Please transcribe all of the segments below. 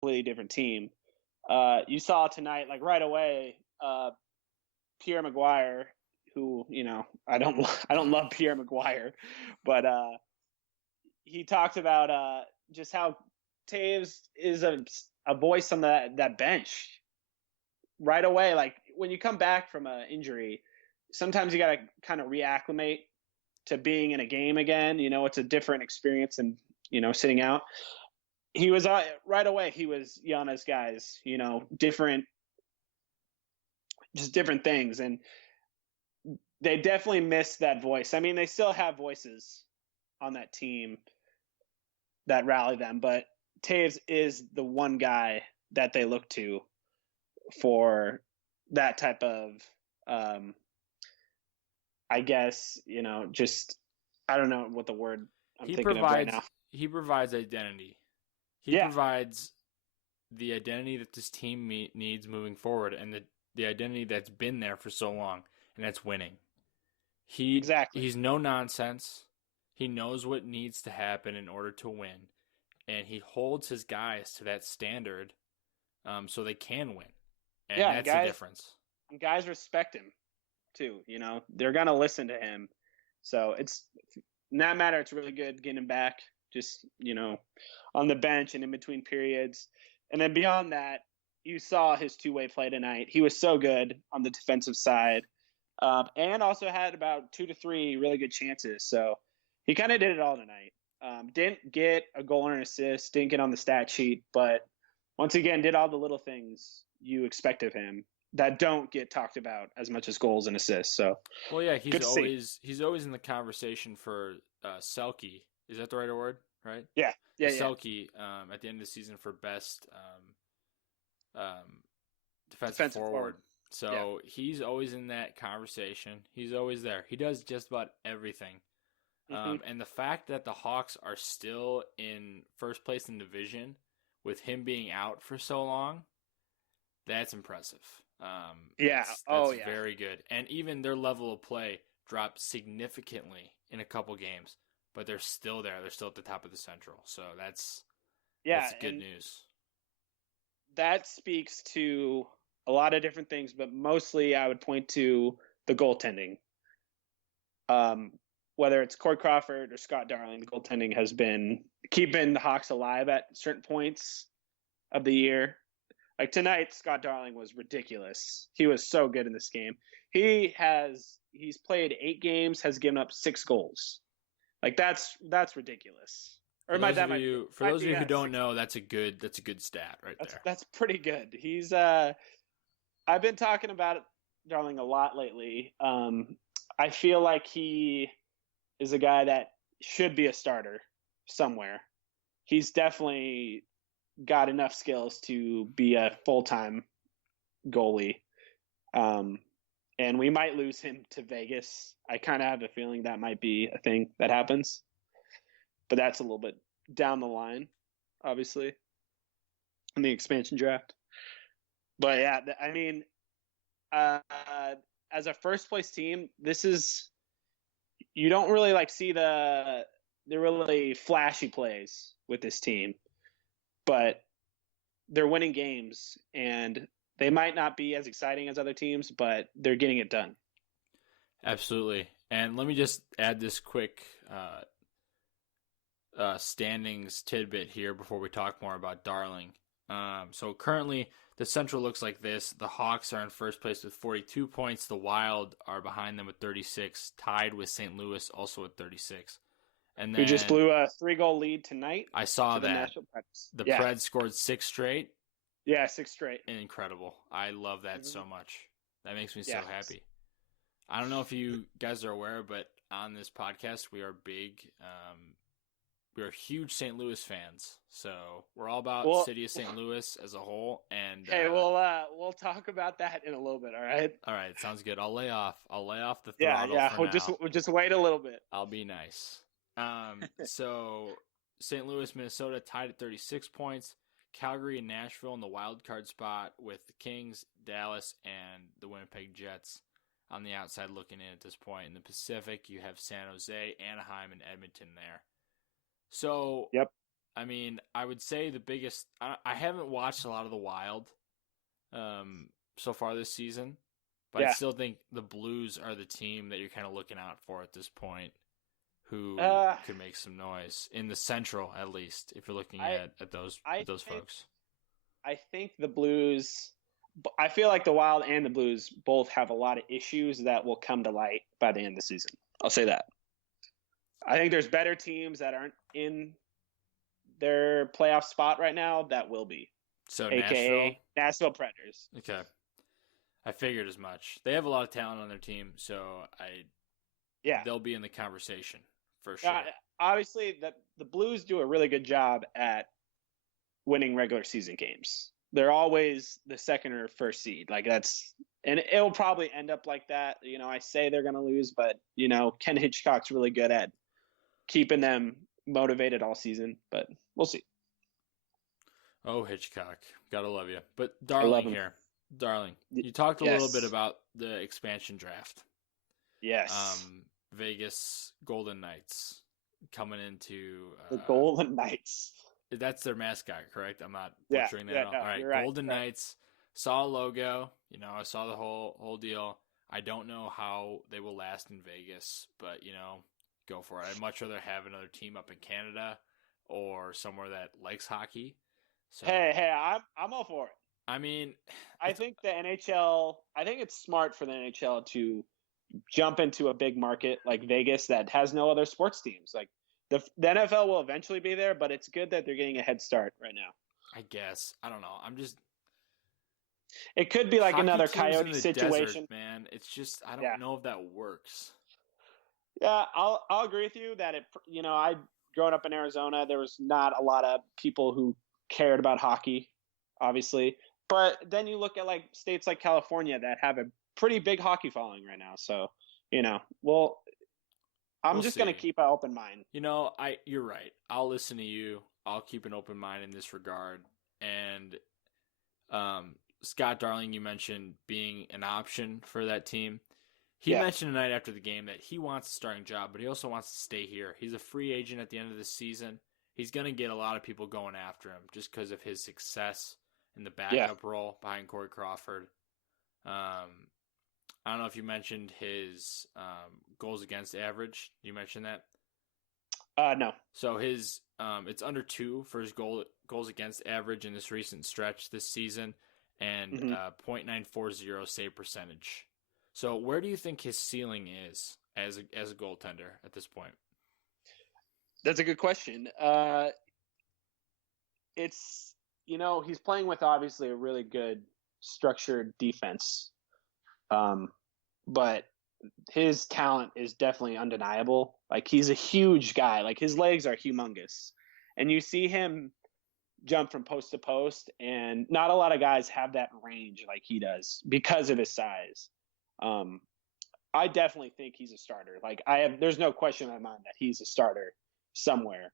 completely different team. You saw tonight, like right away, Pierre Maguire, who I don't love Pierre Maguire, but he talked about just how Taves is a voice on that bench right away. Like when you come back from an injury, sometimes you got to kind of reacclimate to being in a game again. It's a different experience than sitting out. He was right away. He was Yana's guys. Different, just different things, and they definitely missed that voice. I mean, they still have voices on that team that rally them, but Taves is the one guy that they look to for that type of, I guess, just, I don't know what the word I'm He thinking of right provides now. he provides identity. He Yeah, provides the identity that this team needs moving forward, and the identity that's been there for so long, and that's winning. exactly. He's no nonsense. He knows what needs to happen in order to win, and he holds his guys to that standard, so they can win, and Yeah, and that's the difference. guys respect him too. They're gonna listen to him. So it's in that matter, it's really good getting him back. Just on the bench and in between periods, and then beyond that, you saw his two-way play tonight. He was so good on the defensive side, and also had about 2 to 3 really good chances. So he kind of did it all tonight. Didn't get a goal or an assist, didn't get on the stat sheet, but once again, did all the little things you expect of him that don't get talked about as much as goals and assists. So Well, yeah, good to see. he's always in the conversation for Selke. Is that the right word? Right? Yeah, For yeah, yeah. Selke, at the end of the season for best um, defensive Defensive forward. forward. Yeah. So he's always in that conversation. He's always there. He does just about everything. Hmm. And the fact that the Hawks are still in first place in division with him being out for so long, that's impressive. Yeah. That's Oh, yeah. very good. And even their level of play dropped significantly in a couple games, but they're still there. They're still at the top of the Central. So Yeah, that's good and news. that speaks to a lot of different things, but mostly I would point to the goaltending. Um, Whether it's Corey Crawford or Scott Darling, the goaltending has been keeping the Hawks alive at certain points of the year. Like tonight, Scott Darling was ridiculous. He was so good in this game. He's played 8 games, has given up 6 goals. Like that's ridiculous. Or For might those of be you who don't 6. know, that's a good stat right there. That's pretty good. I've been talking about Darling a lot lately. I feel like he is a guy that should be a starter somewhere. He's definitely got enough skills to be a full time goalie. Um, and we might lose him to Vegas. I kind of have a feeling that might be a thing that happens, but that's a little bit down the line, obviously, in the expansion draft. But yeah, I mean, uh, as a first place team, this is you don't really like see the really flashy plays with this team, but they're winning games and they might not be as exciting as other teams, but they're getting it done. Absolutely. And let me just add this quick standings tidbit here before we talk more about Darling. So currently, the Central looks like this. The Hawks are in first place with 42 points. The Wild are behind them with 36, tied with St. Louis also at 36. And Who just then blew a 3 goal lead tonight I saw to the that Nashville Predators. the Yeah, Preds scored 6 straight. yeah, 6 straight. Incredible. I love that Mm-hmm. so much. That makes me so Yeah, happy. I don't know if you guys are aware, but on this podcast, we are we are huge St. Louis fans. So we're all about well, city of St. Louis as a whole. And hey, we'll talk about that in a little bit. All right. all right, sounds good. I'll lay off. I'll lay off the Yeah, throttle yeah. for We'll now. just wait a little bit. I'll be nice. So St. Louis, Minnesota tied at 36 points. Calgary and Nashville in the wild card spot with the Kings, Dallas, and the Winnipeg Jets on the outside looking in at this point. In the Pacific, you have San Jose, Anaheim, and Edmonton there. So Yep. I mean, I would say the biggest. I haven't watched a lot of the Wild, so far this season, but I Yeah. still think the Blues are the team that you're kind of looking out for at this point, who Uh, could make some noise in the Central, at least if you're looking I at those I think folks. I think the Blues. I feel like the Wild and the Blues both have a lot of issues that will come to light by the end of the season. I'll say that. I think there's better teams that aren't in their playoff spot right now that will be, So Nashville, aka Nashville Predators. okay, I figured as much. They have a lot of talent on their team, so Yeah. they'll be in the conversation for sure. Obviously, the Blues do a really good job at winning regular season games. They're always the second or first seed. Like and it'll probably end up like that. I say they're going to lose, but Ken Hitchcock's really good at keeping them motivated all season. But we'll see. Oh, Hitchcock, gotta love you. But I love Darling him. here, Darling, you talked a Yes. little bit about the expansion draft. Yes. Vegas Golden Knights coming into The Golden Knights. That's their mascot, correct? I'm not Yeah, butchering that yeah, at all. no, All right, you're right, Golden right. Knights. Saw a logo. I saw the whole deal. I don't know how they will last in Vegas, but go for it. I'd much rather have another team up in Canada or somewhere that likes hockey. So, Hey, I'm all for it. I mean, I think the NHL. I think it's smart for the NHL to jump into a big market like Vegas that has no other sports teams. Like the NFL will eventually be there, but it's good that they're getting a head start right now. I guess I don't know. I'm just It could be like hockey another teams in Coyote the situation. desert, man. It's just I don't Yeah. know if that works. Yeah, I'll agree with you that I growing up in Arizona, there was not a lot of people who cared about hockey, obviously. But then you look at like states like California that have a pretty big hockey following right now. So, well, I'm We'll just see. going to keep an open mind. You're right. I'll listen to you. I'll keep an open mind in this regard. And Scott Darling, you mentioned being an option for that team. He mentioned tonight after the game that he wants a starting job, but he also wants to stay here. He's a free agent at the end of the season. He's going to get a lot of people going after him just because of his success in the backup role behind Corey Crawford. I don't know if you mentioned his goals against average. You mentioned that? No. So his it's under 2 for his goals against average in this recent stretch this season, and .940 save percentage. So where do you think his ceiling is as a goaltender at this point? That's a good question. It's he's playing with obviously a really good structured defense, but his talent is definitely undeniable. Like he's a huge guy. Like his legs are humongous, and you see him jump from post to post, and not a lot of guys have that range like he does because of his size. I definitely think he's a starter. Like there's no question in my mind that he's a starter somewhere.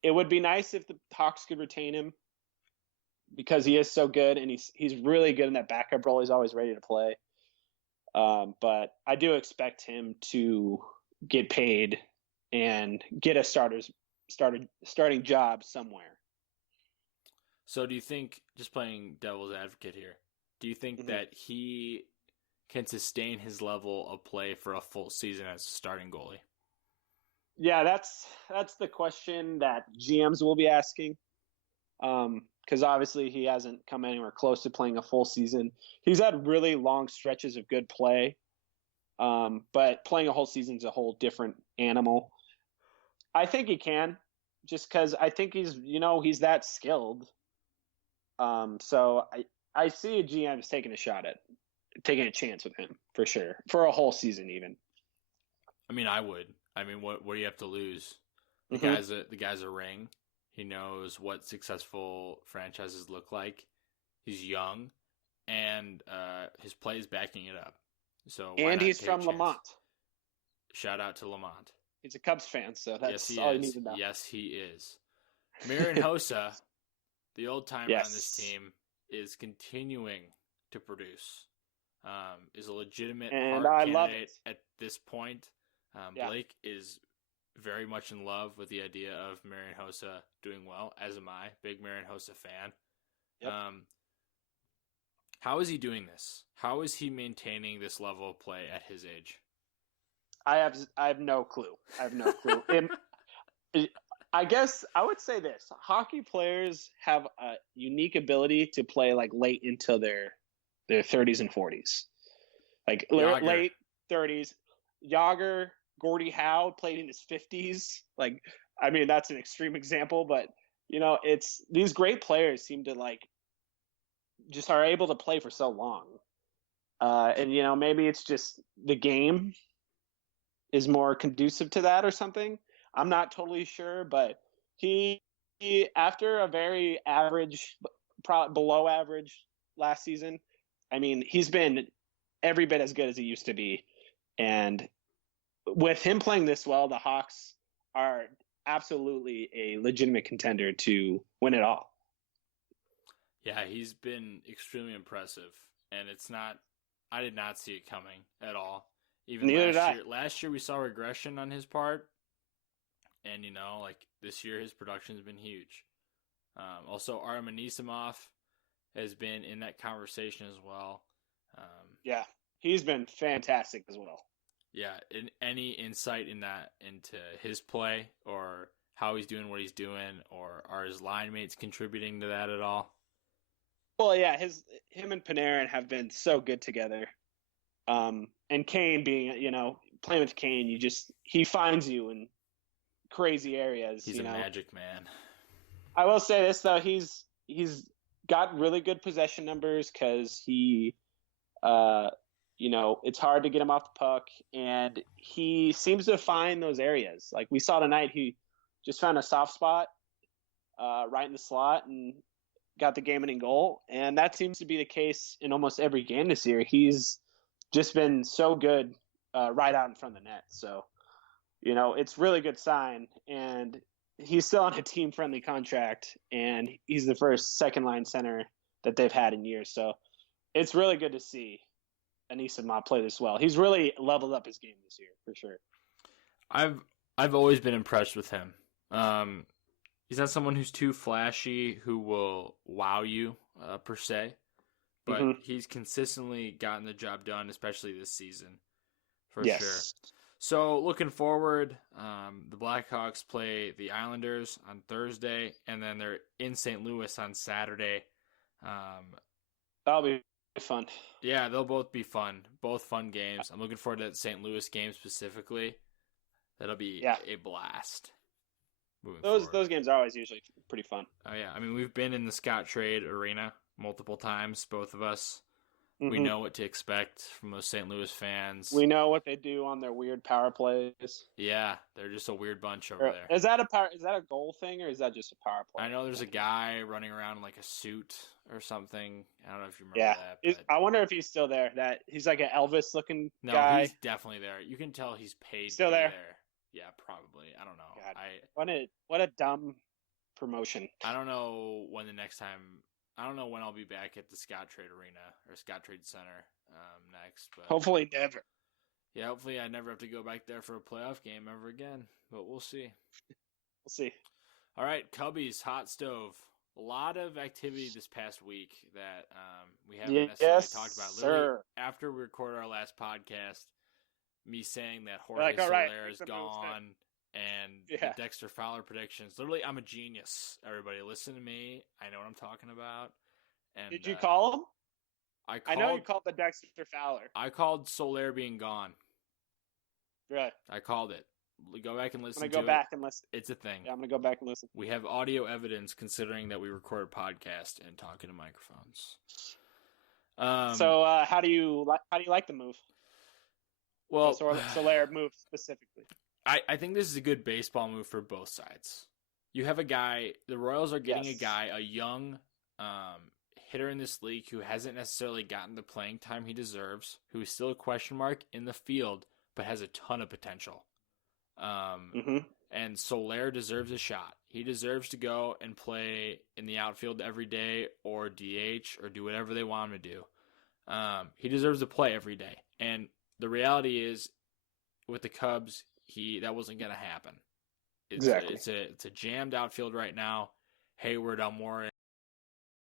It would be nice if the Hawks could retain him because he is so good, and he's really good in that backup role. He's always ready to play. But I do expect him to get paid and get a starting job somewhere. So do you think, just playing devil's advocate here, do you think that he can sustain his level of play for a full season as a starting goalie? Yeah, that's the question that GMs will be asking. Because obviously he hasn't come anywhere close to playing a full season. He's had really long stretches of good play, but playing a whole season is a whole different animal. I think he can, just because I think he's that skilled. So I see a GM is taking a chance with him for sure for a whole season even. I mean, I would. I mean, what do you have to lose? The guy's a ring. He knows what successful franchises look like. He's young, and his play is backing it up. So and he's from Lamont. Shout out to Lamont. He's a Cubs fan, so that's all you need to know. Yes, he is. Marian Hossa, the old timer on this team, is continuing to produce. Is a legitimate Hart candidate at this point. Blake is very much in love with the idea of Marian Hossa doing well, as am I. Big Marian Hossa fan. Yep. How is he doing this? How is he maintaining this level of play at his age? I have no clue. I have no clue. I guess I would say this: hockey players have a unique ability to play like late into their 30s and 40s, like Yager. late 30s. Yager, Gordie Howe played in his 50s. Like, I mean, that's an extreme example, but it's these great players seem to like just are able to play for so long. And maybe it's just the game is more conducive to that or something. I'm not totally sure, but he after a very average, below average last season, I mean, he's been every bit as good as he used to be. And with him playing this well, the Hawks are absolutely a legitimate contender to win it all. Yeah, he's been extremely impressive, and I did not see it coming at all. Even last year we saw regression on his part, and like this year his production has been huge. Also, Artem Anisimov has been in that conversation as well. Yeah, he's been fantastic as well. Yeah, any insight into his play or how he's doing what he's doing, or are his line mates contributing to that at all? Well, yeah, him and Panarin have been so good together. And Kane being, playing with Kane, he finds you in crazy areas. He's a magic man. I will say this though, he's got really good possession numbers because he, it's hard to get him off the puck, and he seems to find those areas. Like we saw tonight, he just found a soft spot, right in the slot and got the game-winning goal. And that seems to be the case in almost every game this year. He's just been so good right out in front of the net. So, it's really good sign. And he's still on a team-friendly contract, and he's the first second-line center that they've had in years. So it's really good to see Anisimov play this well. He's really leveled up his game this year, for sure. I've always been impressed with him. He's not someone who's too flashy, who will wow you, per se. But he's consistently gotten the job done, especially this season, for sure. So, looking forward, the Blackhawks play the Islanders on Thursday, and then they're in St. Louis on Saturday. That'll be fun. Yeah, they'll both be fun. Both fun games. I'm looking forward to that St. Louis game specifically. That'll be a blast. Those games are always usually pretty fun. Oh, yeah. I mean, we've been in the Scottrade Arena multiple times, both of us. We know what to expect from those St. Louis fans. We know what they do on their weird power plays. Yeah, they're just a weird bunch over there. Is that a goal thing, or is that just a power play? I know there's a guy running around in like a suit or something. I don't know if you remember that. I wonder if he's still there. That he's like an Elvis-looking guy. No, he's definitely there. You can tell he's paid still to be there. Yeah, probably. I don't know. God, what a dumb promotion. I don't know when I'll be back at the Scottrade Arena or Scottrade Center next. But hopefully never. Yeah, hopefully I never have to go back there for a playoff game ever again. But we'll see. We'll see. All right, Cubbies, hot stove. A lot of activity this past week that we haven't necessarily talked about. Literally, after we recorded our last podcast, me saying that Jorge Soler is gone and the Dexter Fowler predictions. Literally, I'm a genius. Everybody, listen to me. I know what I'm talking about. And did you call him? I know you called the Dexter Fowler. I called Soler being gone. Right. I called it. Go back and listen to it. I'm going to go back and listen. It's a thing. Yeah, I'm going to go back and listen. We have audio evidence considering that we record a podcast and talk into microphones. So how do you like the move? Well, Soler move specifically. I think this is a good baseball move for both sides. You have a guy, the Royals are getting a young hitter in this league who hasn't necessarily gotten the playing time he deserves, who is still a question mark in the field, but has a ton of potential. And Soler deserves a shot. He deserves to go and play in the outfield every day or DH or do whatever they want him to do. He deserves to play every day. And the reality is, with the Cubs, that wasn't going to happen. Exactly. It's a jammed outfield right now. Hayward, Elmore,